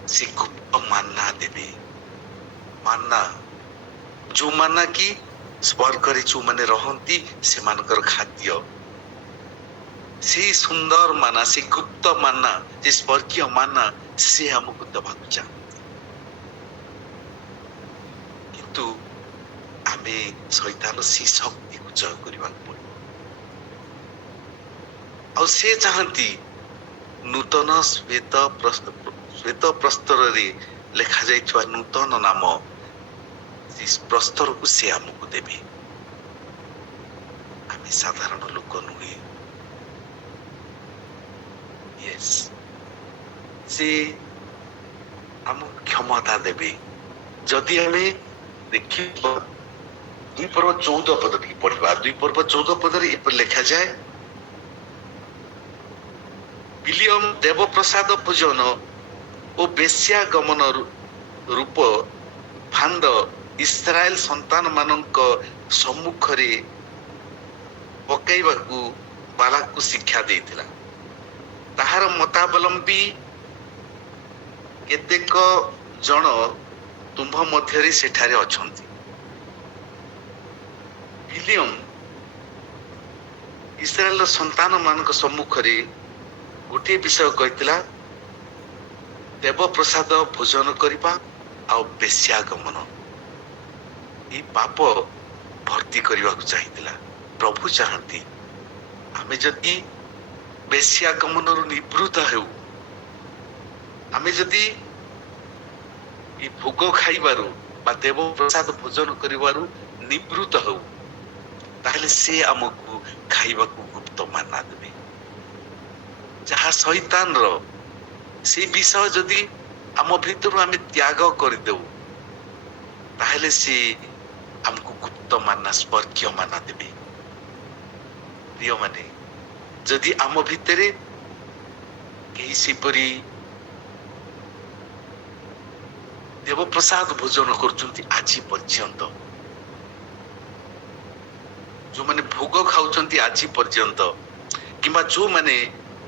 ସେ ଗୁପ୍ତ ମାନ୍ନା ଦେବେ। ମାନ୍ନା, ଯୋଉ ମାନ୍ନା କି ସ୍ୱର୍ଗରେ ଯୋଉମାନେ ରହନ୍ତି ସେମାନଙ୍କର ଖାଦ୍ୟ। ସେଇ ସୁନ୍ଦର ମାନ୍ନା, ସେ ଗୁପ୍ତ ମାନ୍ନା, ଯେ ସ୍ୱର୍ଗୀୟ ମାନ୍ନା, ସେ ଆମକୁ ଦେବାକୁ ଚାହାନ୍ତି। କିନ୍ତୁ ଆମେ ଶୈତାନର ସେଇ ଶକ୍ତିକୁ ଜୟ କରିବାକୁ ପଡିବ। ଆଉ ସେ ଚାହାନ୍ତି ନୂତନ ଶ୍ୱେତ ପ୍ରସ୍ତରରେ ଲେଖାଯାଇଥିବା ନୂତନ ନାମ, ସେ ପ୍ରସ୍ତରକୁ ସେ ଆମକୁ ଦେବେ। ଆମେ ସାଧାରଣ ଲୋକ ନୁହେଁ। ସେ ଆମକୁ କ୍ଷମତା ଦେବେ। ଯଦି ଆମେ ଦେଖିବା 2:14 ଟିକେ ପଢିବା। 2:14 ଏପରି ଲେଖାଯାଏ, ବିଲିୟମ ଦେବପ୍ରସାଦ ପୂଜନ ଓ ବେଶ୍ୟାଗମନ ରୂପ ଫାନ୍ଦ ଇସ୍ରାଏଲ ସନ୍ତାନ ମାନଙ୍କ ସମ୍ମୁଖରେ ପକାଇବାକୁ ବାଲାକୁ ଶିକ୍ଷା ଦେଇଥିଲା। ତାହାର ମତାବଲମ୍ବୀ କେତେକ ଜଣ ତୁମ୍ଭ ମଧ୍ୟରେ ସେଠାରେ ଅଛନ୍ତି। ବିଲିୟମ ଇସ୍ରାଏଲର ସନ୍ତାନ ମାନଙ୍କ ସମ୍ମୁଖରେ ଗୋଟିଏ ବିଷୟ କହିଥିଲା, ଦେବପ୍ରସାଦ ଭୋଜନ କରିବା ଆଉ ବେଶ୍ୟାଗମନ, ଏଇ ପାପ ଭର୍ତ୍ତି କରିବାକୁ ଚାହିଁଥିଲା। ପ୍ରଭୁ ଚାହାନ୍ତି ଆମେ ଯଦି ବେଶ୍ୟାଗମନରୁ ନିବୃତ୍ତ ହେଉ, ଆମେ ଯଦି এই ভোগ খাইবারু বা দেব প্রসাদ ভোজন করিবারু নিবৃত্ত হଉ তাহলে ସେ ଆମକୁ ଖାଇବାକୁ ଗୁପ୍ତ ମାନା ଦେବେ। ଯାହା ଶୈତାନର ସେଇ ବିଷୟ ଯଦି ଆମ ଭିତରୁ ଆମେ ତ୍ୟାଗ କରିଦେଉ ତାହେଲେ ସେ ଆମକୁ ଗୁପ୍ତ ମାନା ସ୍ପର୍ଗୀୟ ମାନା ଦେବେ। ପ୍ରିୟମାନେ, ଯଦି ଆମ ଭିତରେ କେହି ସେପରି ଦେବପ୍ରସାଦ ଭୋଜନ କରୁଛନ୍ତି ଆଜି ପର୍ଯ୍ୟନ୍ତ, ଯୋଉମାନେ ଭୋଗ ଖାଉଛନ୍ତି ଆଜି ପର୍ଯ୍ୟନ୍ତ, କିମ୍ବା ଯୋଉମାନେ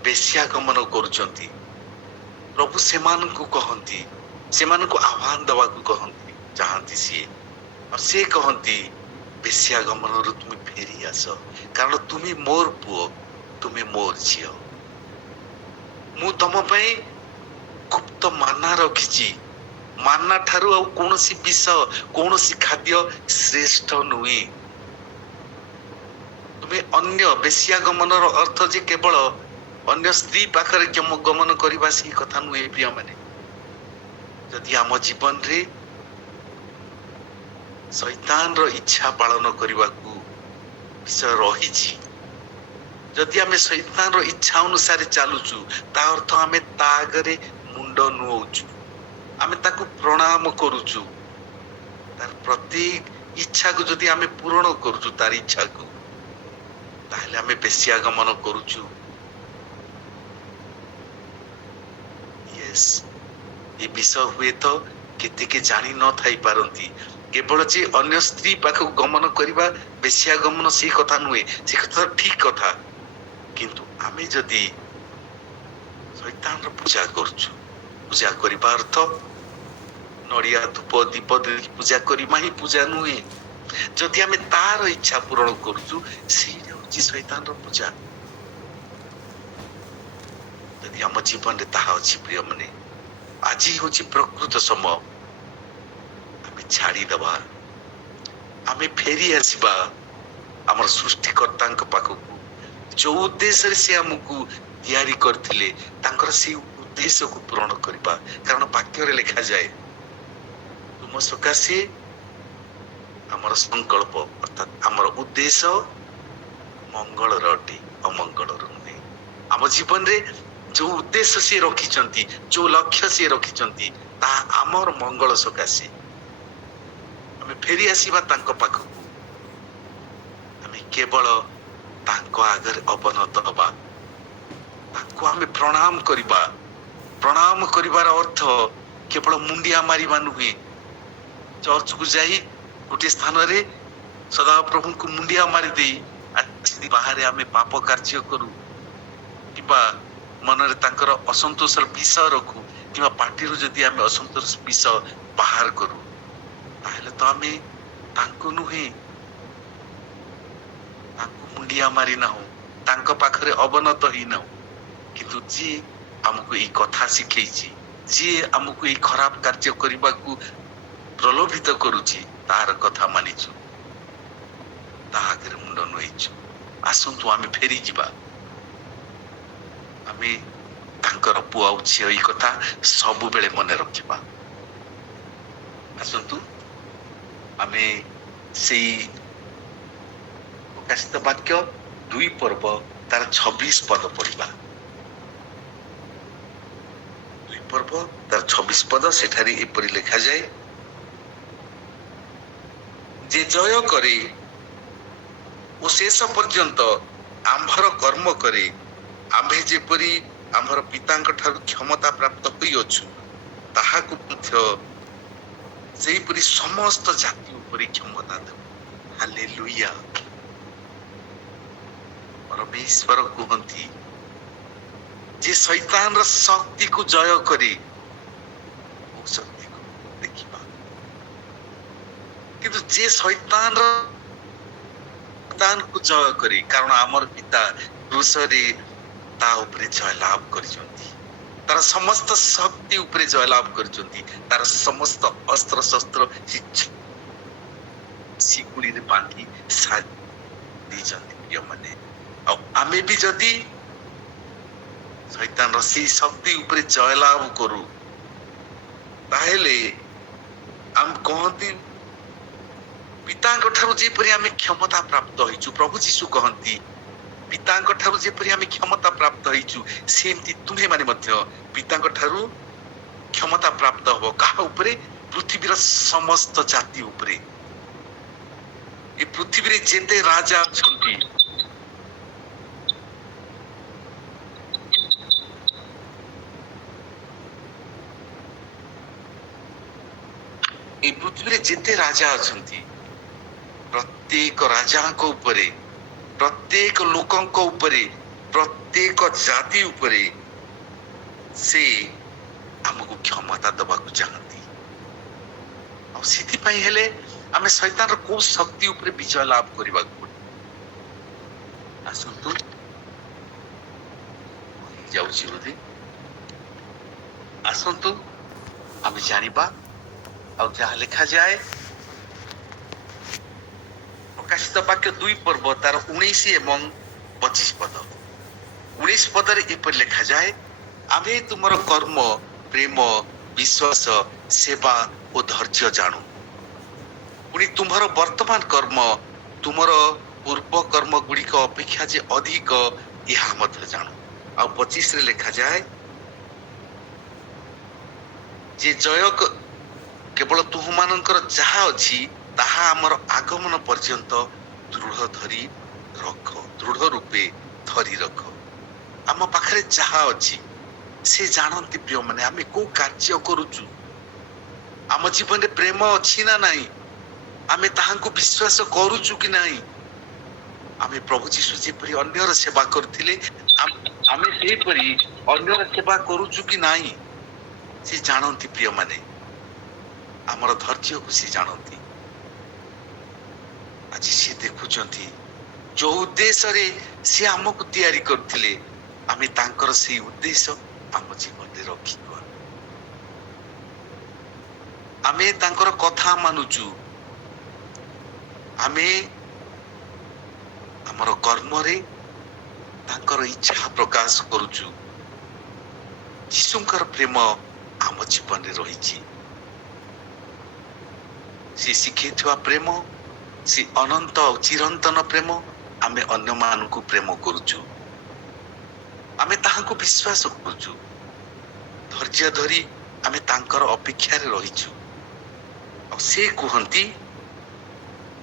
ବେଶ୍ୟାଗମନ କରୁଛନ୍ତି, ପ୍ରଭୁ ସେମାନଙ୍କୁ କହନ୍ତି, ସେମାନଙ୍କୁ ଆହ୍ୱାନ ଦେବାକୁ କହନ୍ତି ଚାହାନ୍ତି ସିଏ, ଆଉ ସେ କହନ୍ତି ବେଶ୍ୟାଗମନରୁ ତୁମେ ଫେରି ଆସ, କାରଣ ତୁମେ ମୋର ପୁଅ, ତୁମେ ମୋର ଝିଅ। ମୁଁ ତମ ପାଇଁ ଗୁପ୍ତ ମାନା ରଖିଛି। ମାନା ଠାରୁ ଆଉ କୌଣସି ବିଷ, କୌଣସି ଖାଦ୍ୟ ଶ୍ରେଷ୍ଠ ନୁହେଁ। ତୁମେ ଅନ୍ୟ ବେଶ୍ୟାଗମନର ଅର୍ଥ ଯେ କେବଳ ଅନ୍ୟ ସ୍ତ୍ରୀ ପାଖରେ ଗମନ କରିବା ସେଇ କଥା ନୁହେଁ ପ୍ରିୟମାନେ। ଯଦି ଆମ ଜୀବନରେ ଶୈତାନର ଇଚ୍ଛା ପାଳନ କରିବାକୁ ବିଷୟ ରହିଛି, ଯଦି ଆମେ ଶୈତାନର ଇଚ୍ଛା ଅନୁସାରେ ଚାଲୁଛୁ, ତା ଅର୍ଥ ଆମେ ତା ଆଗରେ ମୁଣ୍ଡ ନୁଆଉଛୁ, ଆମେ ତାକୁ ପ୍ରଣାମ କରୁଛୁ। ତାର ପ୍ରତ୍ୟେକ ଇଚ୍ଛାକୁ ଯଦି ଆମେ ପୂରଣ କରୁଛୁ, ତାର ଇଚ୍ଛାକୁ, ତାହେଲେ ଆମେ ବେଶ୍ୟାଗମନ କରୁଛୁ। ଏ ବିଷୟ ହୁଏତ କେତେକେ ଜାଣି ନଥାଇ ପାରନ୍ତି। କେବଳ ଯେ ଅନ୍ୟ ସ୍ତ୍ରୀ ପାଖକୁ ଗମନ କରିବା ବେଶ୍ୟାଗମନ ସେଇ କଥା ନୁହେଁ, ସେ କଥା ଠିକ କଥା। କିନ୍ତୁ ଆମେ ଯଦି ଶୈତାନର ପୂଜା କରୁଛୁ, ପୂଜା କରିବା ଅର୍ଥ ନଡ଼ିଆ ଧୂପ ଦୀପ ଦେଇ ପୂଜା କରିବା ହିଁ ପୂଜା ନୁହେଁ। ଯଦି ଆମେ ତାର ଇଚ୍ଛା ପୂରଣ କରୁଛୁ, ସେଇଟା ହଉଛି ଶୈତାନର ପୂଜା। ଯଦି ଆମ ଜୀବନରେ ତାହା ଅଛି ପ୍ରିୟମାନେ, ଆଜି ହଉଛି ପ୍ରକୃତ ସମୟ। ଆମେ ଛାଡିଦବା, ଆମେ ଫେରି ଆସିବା ଆମର ସୃଷ୍ଟିକର୍ତ୍ତାଙ୍କ ପାଖକୁ। ଯୋଉ ଉଦ୍ଦେଶ୍ୟରେ ସେ ଆମକୁ ତିଆରି କରିଥିଲେ, ତାଙ୍କର ସେଇ ଉଦ୍ଦେଶ୍ୟକୁ ପୂରଣ କରିବା। କାରଣ ବାକ୍ୟରେ ଲେଖାଯାଏ, ତୁମ ସକାଶେ ଆମର ସଂକଳ୍ପ ଅର୍ଥାତ ଆମର ଉଦ୍ଦେଶ୍ୟ ମଙ୍ଗଳର ଅଟେ, ଅମଙ୍ଗଳର ନୁହେଁ। ଆମ ଜୀବନରେ ଯୋଉ ଉଦ୍ଦେଶ୍ୟ ସିଏ ରଖିଛନ୍ତି, ଯୋଉ ଲକ୍ଷ୍ୟ ସିଏ ରଖିଛନ୍ତି, ତାହା ଆମର ମଙ୍ଗଳ ସକାଶେ। ଆମେ ଫେରି ଆସିବା ତାଙ୍କ ପାଖକୁ। ଆମେ କେବଳ ତାଙ୍କ ଆଗରେ ଅବନତ ହବା, ତାଙ୍କୁ ଆମେ ପ୍ରଣାମ କରିବା। ପ୍ରଣାମ କରିବାର ଅର୍ଥ କେବଳ ମୁଣ୍ଡିଆ ମାରିବା ନୁହେଁ। ଚର୍ଚ୍ଚକୁ ଯାଇ ଗୋଟିଏ ସ୍ଥାନରେ ସଦାପ୍ରଭୁଙ୍କୁ ମୁଣ୍ଡିଆ ମାରିଦେଇ ଆସି ବାହାରେ ଆମେ ପାପ କାର୍ଯ୍ୟ କରୁ, କିମ୍ବା ମନରେ ତାଙ୍କର ଅସନ୍ତୋଷର ବିଷ ରଖୁ, କିମ୍ବା ପାଟିରୁ ଯଦି ଆମେ ଅସନ୍ତୋଷ ବିଷ ବାହାର କରୁ, ତାହେଲେ ତ ଆମେ ତାଙ୍କୁ ନୁହେଁ, ତାଙ୍କୁ ମୁଣ୍ଡିଆ ମାରି ନାହୁଁ, ତାଙ୍କ ପାଖରେ ଅବନତ ହେଇନାହୁଁ। କିନ୍ତୁ ଯିଏ ଆମକୁ ଏଇ କଥା ଶିଖେଇଛି, ଯିଏ ଆମକୁ ଏଇ ଖରାପ କାର୍ଯ୍ୟ କରିବାକୁ ପ୍ରଲୋଭିତ କରୁଛି, ତାହାର କଥା ମାନିଛୁ, ତା ଆଗରେ ମୁଣ୍ଡ ନୁଆଇଛୁ। ଆସନ୍ତୁ ଆମେ ଫେରିଯିବା। ଆମେ ତାଙ୍କର ପୁଅ ଆଉ ଝିଅ, ଏଇ କଥା ସବୁବେଳେ ମନେ ରଖିବା। ଆସନ୍ତୁ ଆମେ ସେଇ ପ୍ରକାଶିତ ବାକ୍ୟ 2 ପର୍ବ ତାର 26 ପଦ ପଢିବା। 2 ପର୍ବ ତାର 26 ପଦ, ସେଠାରେ ଏପରି ଲେଖାଯାଏ, ଯେ ଜୟ କରେ ଓ ଶେଷ ପର୍ଯ୍ୟନ୍ତ ଆମ୍ଭର କର୍ମ କରେ, ଆମ୍ଭେ ଯେପରି ଆମର ପିତାଙ୍କ ଠାରୁ କ୍ଷମତା ପ୍ରାପ୍ତ ହୋଇଅଛୁ, ତାହାକୁ ମଧ୍ୟ ସେହିପରି ସମସ୍ତ ଜାତି ଉପରେ କ୍ଷମତା ଦେବ। ହାଲେଲୁୟା। ପରମେଶ୍ୱର କୁହନ୍ତି ଯେ ଶୈତାନର ଶକ୍ତିକୁ ଜୟ କରି ଶକ୍ତିକୁ ଦେଖିବା। କିନ୍ତୁ ଯେ ଶୈତାନକୁ ଜୟ କରି, କାରଣ ଆମର ପିତା କ୍ରୁଶରେ ତା ଉପରେ ଜୟଲାଭ କରିଛନ୍ତି, ତାର ସମସ୍ତ ଶକ୍ତି ଉପରେ ଜୟଲାଭ କରିଛନ୍ତି, ତାର ସମସ୍ତ ଅସ୍ତ୍ର ଶସ୍ତ୍ର ଶିକୁଳିରେ ବାନ୍ଧି ସାରି ଦେଇଛନ୍ତି। ପ୍ରିୟମାନେ, ଆଉ ଆମେ ବି ଯଦି ଶୈତାନର ସେଇ ଶକ୍ତି ଉପରେ ଜୟଲାଭ କରୁ, ତାହେଲେ ଆମେ କହନ୍ତି ପିତାଙ୍କ ଠାରୁ ଯେପରି ଆମେ କ୍ଷମତା ପ୍ରାପ୍ତ ହେଇଛୁ, ପ୍ରଭୁ ଯୀଶୁ କହନ୍ତି ପିତାଙ୍କ ଠାରୁ ଯେପରି ଆମେ କ୍ଷମତା ପ୍ରାପ୍ତ ହେଇଛୁ ସେମିତି ତୁମେ ମାନେ ମଧ୍ୟ ପିତାଙ୍କ ଠାରୁ କ୍ଷମତା ପ୍ରାପ୍ତ ହବ। କାହା ଉପରେ? ପୃଥିବୀର ସମସ୍ତ ଜାତି ଉପରେ। ଏ ପୃଥିବୀରେ ଯେତେ ରାଜା ଅଛନ୍ତି, ଏ ପୃଥିବୀରେ ଯେତେ ରାଜା ଅଛନ୍ତି, ପ୍ରତ୍ୟେକ ରାଜାଙ୍କ ଉପରେ, ପ୍ରତ୍ୟେକ ଲୋକଙ୍କ ଉପରେ, ପ୍ରତ୍ୟେକ ଜାତି ଉପରେ ସେ ଆମକୁ କ୍ଷମତା ଦବାକୁ ଚାହାନ୍ତି। ଆଉ ସେଥିପାଇଁ ହେଲେ ଆମେ ଶୈତାନର କୋଉ ଶକ୍ତି ଉପରେ ବିଜୟ ଲାଭ କରିବାକୁ ପଡିବ? ଆସନ୍ତୁ, ଯାଉଛି ବୋଧେ, ଆସନ୍ତୁ ଆମେ ଜାଣିବା। ଆଉ ଯାହା ଲେଖାଯାଏ ପ୍ରକାଶିତ ବାକ୍ୟ 2 ପର୍ବ ତାର 19 ଏବଂ 25 ପଦ। 19 ପଦରେ ଏପରି ଲେଖାଯାଏ, ଆମେ ତୁମର କର୍ମ, ପ୍ରେମ, ବିଶ୍ୱାସ, ସେବା ଓ ଧୈର୍ଯ୍ୟ ଜାଣୁ। ପୁଣି ତୁମର ବର୍ତ୍ତମାନ କର୍ମ ତୁମର ପୂର୍ବ କର୍ମ ଗୁଡିକ ଅପେକ୍ଷା ଯେ ଅଧିକ, ଏହା ମଧ୍ୟ ଜାଣୁ। ଆଉ 25ରେ ଲେଖାଯାଏ ଯେ ଜୟ କେବଳ ତୁମମାନଙ୍କର ଯାହା ଅଛି ତାହା ଆମର ଆଗମନ ପର୍ଯ୍ୟନ୍ତ ଦୃଢ ରୂପେ ଧରି ରଖ। ଆମ ପାଖରେ ଯାହା ଅଛି ସେ ଜାଣନ୍ତି ପ୍ରିୟମାନେ ଆମେ କୋଉ କାର୍ଯ୍ୟ କରୁଛୁ, ଆମ ଜୀବନରେ ପ୍ରେମ ଅଛି ନା ନାହିଁ, ଆମେ ତାହାଙ୍କୁ ବିଶ୍ୱାସ କରୁଛୁ କି ନାହିଁ। ଆମେ ପ୍ରଭୁ ଯୀଶୁ ଯେପରି ଅନ୍ୟର ସେବା କରିଥିଲେ ଆମେ ସେହିପରି ଅନ୍ୟର ସେବା କରୁଛୁ କି ନାହିଁ ସେ ଜାଣନ୍ତି ପ୍ରିୟମାନେ। ଆମର ଧୈର୍ଯ୍ୟକୁ ସେ ଜାଣନ୍ତି। ଆଜି ସେ ଦେଖୁଛନ୍ତି ଯୋଉ ଉଦ୍ଦେଶ୍ୟରେ ସେ ଆମକୁ ତିଆରି କରିଥିଲେ, ଆମେ ତାଙ୍କର ସେଇ ଉଦ୍ଦେଶ୍ୟ ଆମ ଜୀବନରେ ରଖିବା। ଆମେ ତାଙ୍କର କଥା ମାନୁଛୁ, ଆମେ ଆମର କର୍ମରେ ତାଙ୍କର ଇଚ୍ଛା ପ୍ରକାଶ କରୁଛୁ। ଯୀଶୁଙ୍କର ପ୍ରେମ ଆମ ଜୀବନରେ ରହିଛି। ସେ ଶିଖେଇଥିବା ପ୍ରେମ, ସେ ଅନନ୍ତ ଆଉ ଚିରନ୍ତନ ପ୍ରେମ, ଆମେ ଅନ୍ୟମାନଙ୍କୁ ପ୍ରେମ କରୁଛୁ, ଆମେ ତାହାଙ୍କୁ ବିଶ୍ୱାସ କରୁଛୁ, ଧୈର୍ଯ୍ୟ ଧରି ଆମେ ତାଙ୍କର ଅପେକ୍ଷାରେ ରହିଛୁ। ଆଉ ସେ କୁହନ୍ତି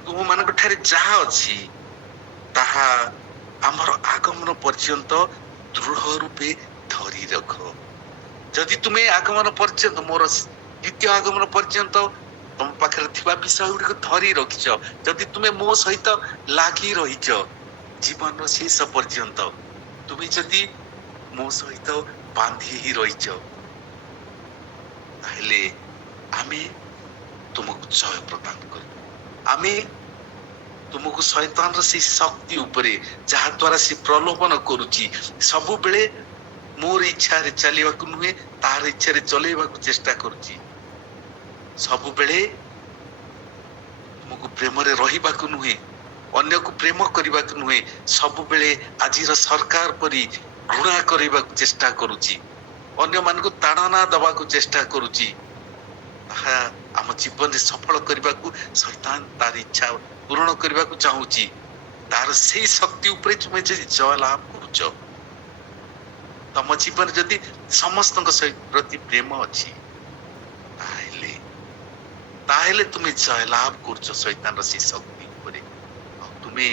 ତୁମମାନଙ୍କ ଠାରେ ଯାହା ଅଛି ତାହା ଆମର ଆଗମନ ପର୍ଯ୍ୟନ୍ତ ଦୃଢ ରୂପେ ଧରି ରଖ। ଯଦି ତୁମେ ଆଗମନ ପର୍ଯ୍ୟନ୍ତ, ମୋର ଦ୍ୱିତୀୟ ଆଗମନ ପର୍ଯ୍ୟନ୍ତ ତମ ପାଖରେ ଥିବା ବିଷୟ ଗୁଡିକ ଧରି ରଖିଛ, ଯଦି ତୁମେ ମୋ ସହିତ ଲାଗି ରହିଛ ଜୀବନର ଶେଷ ପର୍ଯ୍ୟନ୍ତ, ତୁମେ ଯଦି ମୋ ସହିତ ବାନ୍ଧି ହେଇ ରହିଛ, ତାହେଲେ ଆମେ ତୁମକୁ ଜୟ ପ୍ରଦାନ କରିବୁ। ଆମେ ତୁମକୁ ଶୈତାନର ସେଇ ଶକ୍ତି ଉପରେ ଯାହା ଦ୍ୱାରା ସେ ପ୍ରଲୋଭନ କରୁଛି, ସବୁବେଳେ ମୋର ଇଚ୍ଛାରେ ଚାଲିବାକୁ ନୁହେଁ ତାହାର ଇଚ୍ଛାରେ ଚଲେଇବାକୁ ଚେଷ୍ଟା କରୁଛି, ସବୁବେଳେ ତୁମକୁ ପ୍ରେମରେ ରହିବାକୁ ନୁହେଁ, ଅନ୍ୟକୁ ପ୍ରେମ କରିବାକୁ ନୁହେଁ, ସବୁବେଳେ ଆଜିର ସରକାର ପରି ଘୃଣା କରିବାକୁ ଚେଷ୍ଟା କରୁଛି, ଅନ୍ୟମାନଙ୍କୁ ତାଡ଼ନା ଦବାକୁ ଚେଷ୍ଟା କରୁଛି। ତାହା ଆମ ଜୀବନରେ ସଫଳ କରିବାକୁ ଶୈତାନ ତାର ଇଚ୍ଛା ପୂରଣ କରିବାକୁ ଚାହୁଁଛି। ତାର ସେଇ ଶକ୍ତି ଉପରେ ତୁମେ ଯଦି ଜୟ ଲାଭ କରୁଛ, ତମ ଜୀବନରେ ଯଦି ସମସ୍ତଙ୍କ ପ୍ରତି ପ୍ରେମ ଅଛି, ତାହେଲେ ତୁମେ ଜୟ ଲାଭ କରୁଛ ଶୈତାନର ସେଇ ଶକ୍ତି ଉପରେ। ଆଉ ତୁମେ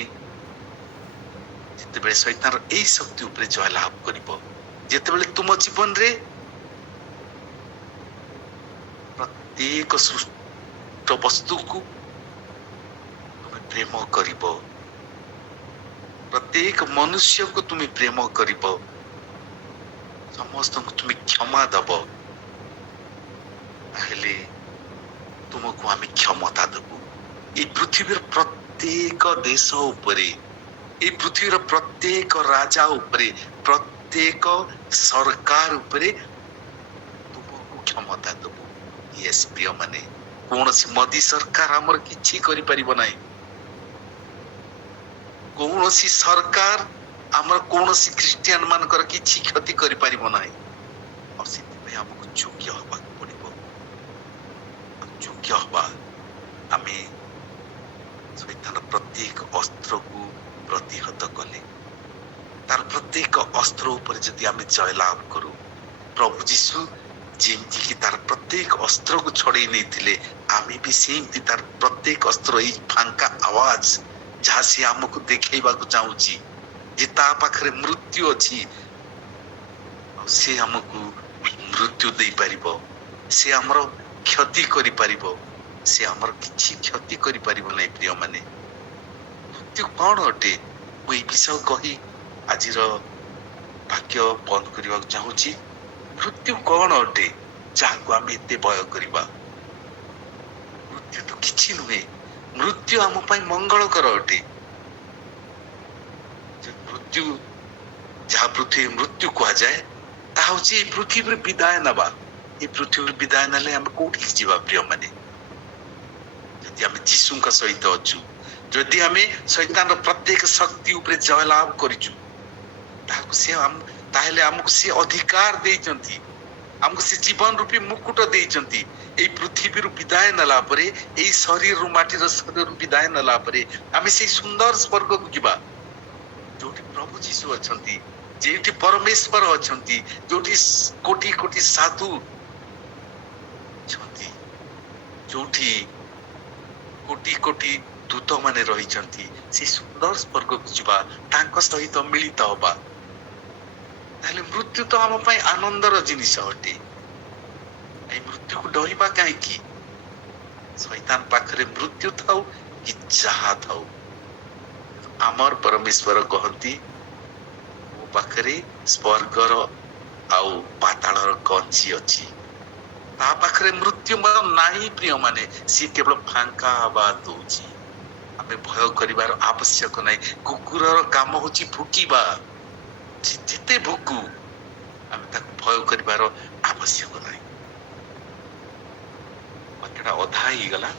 ଯେତେବେଳେ ଶୈତାନର ଏଇ ଶକ୍ତି ଉପରେ ଜୟ ଲାଭ କରିବ, ଯେତେବେଳେ ତୁମ ଜୀବନରେ ପ୍ରତ୍ୟେକ ସୃଷ୍ଟ ବସ୍ତୁକୁ ତୁମେ ପ୍ରେମ କରିବ, ପ୍ରତ୍ୟେକ ମନୁଷ୍ୟକୁ ତୁମେ ପ୍ରେମ କରିବ, ସମସ୍ତଙ୍କୁ ତୁମେ କ୍ଷମା ଦବ, ତାହେଲେ ତୁମକୁ ଆମେ କ୍ଷମତା ଦେବୁ। এই ପୃଥିବୀର ପ୍ରତ୍ୟେକ ଦେଶ ଉପରେ, এই ପୃଥିବୀର ପ୍ରତ୍ୟେକ ରାଜା ଉପରେ, ପ୍ରତ୍ୟେକ ସରକାର ଉପରେ ତୁମକୁ କ୍ଷମତା ଦେବୁ। ୟେସ୍ ପ୍ରିୟମାନେ, କୌଣସି ମୋଦି ସରକାର ଆମର କିଛି କରିପାରିବ ନାହିଁ। କୌଣସି ସରକାର ଆମର କୌଣସି ଖ୍ରୀଷ୍ଟିଆନ ମାନଙ୍କର କିଛି କ୍ଷତି କରିପାରିବ ନାହିଁ। ଆଉ ସେଥିପାଇଁ ଆମକୁ ଯୋଗ୍ୟ ହବାକୁ ପଡିବ। ଯୋଗ୍ୟ ହବା ଆମେ ଶୈତାନ ପ୍ରତ୍ୟେକ ଅସ୍ତ୍ରକୁ ପ୍ରତିହତ କଲେ, ତାର ପ୍ରତ୍ୟେକ ଅସ୍ତ୍ର ଉପରେ ଯଦି ଆମେ ଜୟଲାଭ କରୁ, ପ୍ରଭୁ ଯୀଶୁ ଯେମିତି କି ତାର ପ୍ରତ୍ୟେକ ଅସ୍ତ୍ରକୁ ଛଡେଇ ନେଇଥିଲେ, ଆମେ ବି ସେମିତି ତାର ପ୍ରତ୍ୟେକ ଅସ୍ତ୍ର, ଏଇ ଫାଙ୍କା ଆୱାଜ ଯାହା ସେ ଆମକୁ ଦେଖେଇବାକୁ ଚାହୁଁଛି ଯେ ତା ପାଖରେ ମୃତ୍ୟୁ ଅଛି, ଆଉ ସେ ଆମକୁ ମୃତ୍ୟୁ ଦେଇପାରିବ, ସେ ଆମର କ୍ଷତି କରିପାରିବ, ସେ ଆମର କିଛି କ୍ଷତି କରିପାରିବ ନାହିଁ। ପ୍ରିୟ ମାନେ, ମୃତ୍ୟୁ କଣ ଅଟେ? ମୁଁ ଏଇ ବିଷୟ କହି ଆଜିର ବାକ୍ୟ ବନ୍ଦ କରିବାକୁ ଚାହୁଁଛି। ମୃତ୍ୟୁ କଣ ଅଟେ ଯାହାକୁ ଆମେ ଏତେ ଭୟ କରିବା? ମୃତ୍ୟୁ ତ କିଛି ନୁହେଁ। ମୃତ୍ୟୁ ଆମ ପାଇଁ ମଙ୍ଗଳକର ଅଟେ। ମୃତ୍ୟୁ, ଯାହା ପୃଥିବୀ ମୃତ୍ୟୁ କୁହାଯାଏ, ତାହା ହଉଛି ଏଇ ପୃଥିବୀରେ ବିଦାୟ ନେବା। ଏଇ ପୃଥିବୀରେ ବିଦାୟ ନେଲେ ଆମେ କୋଉଠିକି ଯିବା ପ୍ରିୟ ମାନେ? ଯଦି ଆମେ ଯୀଶୁଙ୍କ ସହିତ ଅଛୁ, ଯଦି ଆମେ ଶୈତାନର ପ୍ରତ୍ୟେକ ଶକ୍ତି ଉପରେ ଜୟଲାଭ କରିଛୁ, ତାହେଲେ ଆମକୁ ସେ ଅଧିକାର ଦେଇଛନ୍ତି, ଆମକୁ ସେ ଜୀବନ ରୂପୀ ମୁକୁଟ ଦେଇଛନ୍ତି। ଏଇ ପୃଥିବୀରୁ ବିଦାୟ ନେଲା ପରେ, ଏଇ ଶରୀରରୁ, ମାଟିର ଶରୀରରୁ ବିଦାୟ ନେଲା ପରେ ଆମେ ସେଇ ସୁନ୍ଦର ସ୍ୱର୍ଗକୁ ଯିବା, ଯୋଉଠି ପ୍ରଭୁ ଯୀଶୁ ଅଛନ୍ତି, ଯେଉଠି ପରମେଶ୍ୱର ଅଛନ୍ତି, ଯୋଉଠି କୋଟି କୋଟି ସାଧୁ ଅଛନ୍ତି, ଯୋଉଠି କୋଟି କୋଟି ଦୂତ ମାନେ ରହିଛନ୍ତି। ସେଇ ସୁନ୍ଦର ସ୍ୱର୍ଗକୁ ଯିବା, ତାଙ୍କ ସହିତ ମିଳିତ ହବା। ତାହେଲେ ମୃତ୍ୟୁ ତ ଆମ ପାଇଁ ଆନନ୍ଦର ଜିନିଷ ଅଟେ। এই ମୃତ୍ୟୁକୁ ଡରିବା କାହିଁକି? ଶୈତାନ ପାଖରେ ମୃତ୍ୟୁ ଥାଉ କି ଯାହା ଥାଉ, ଆମର ପରମେଶ୍ୱର କହନ୍ତି, ମୋ ପାଖରେ ସ୍ୱର୍ଗର ଆଉ ପାତାଳର ଗଞ୍ଜି ଅଛି। ତା ପାଖରେ ମୃତ୍ୟୁ ନାହିଁ ପ୍ରିୟ ମାନେ, ସିଏ କେବଳ ଫାଙ୍କା ଆବାଜ ଦଉଛି। ଆମେ ଭୟ କରିବାର ଆବଶ୍ୟକ ନାହିଁ। କୁକୁରର କାମ ହଉଛି ଭୁକିବା, ଯେତେ ଭୁକୁ, ଆମେ ତାକୁ ଭୟ କରିବାର ଆବଶ୍ୟକ ନାହିଁ। ବାକ୍ୟଟା ଅଧା ହେଇଗଲା।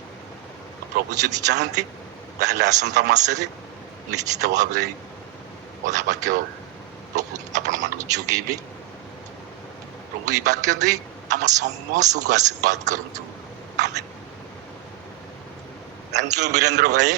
ପ୍ରଭୁ ଯଦି ଚାହାନ୍ତି ତାହେଲେ ଆସନ୍ତା ମାସରେ ନିଶ୍ଚିତ ଭାବରେ ଅଧା ବାକ୍ୟ ପ୍ରଭୁ ଆପଣ ମାନଙ୍କୁ ଯୋଗେଇବେ। ପ୍ରଭୁ ଏଇ ବାକ୍ୟ ଦେଇ ଆମ ସମସ୍ତଙ୍କୁ ଆଶୀର୍ବାଦ କରନ୍ତୁ। ଆମେନ୍। थैंक यू वीरेंद्र भाई।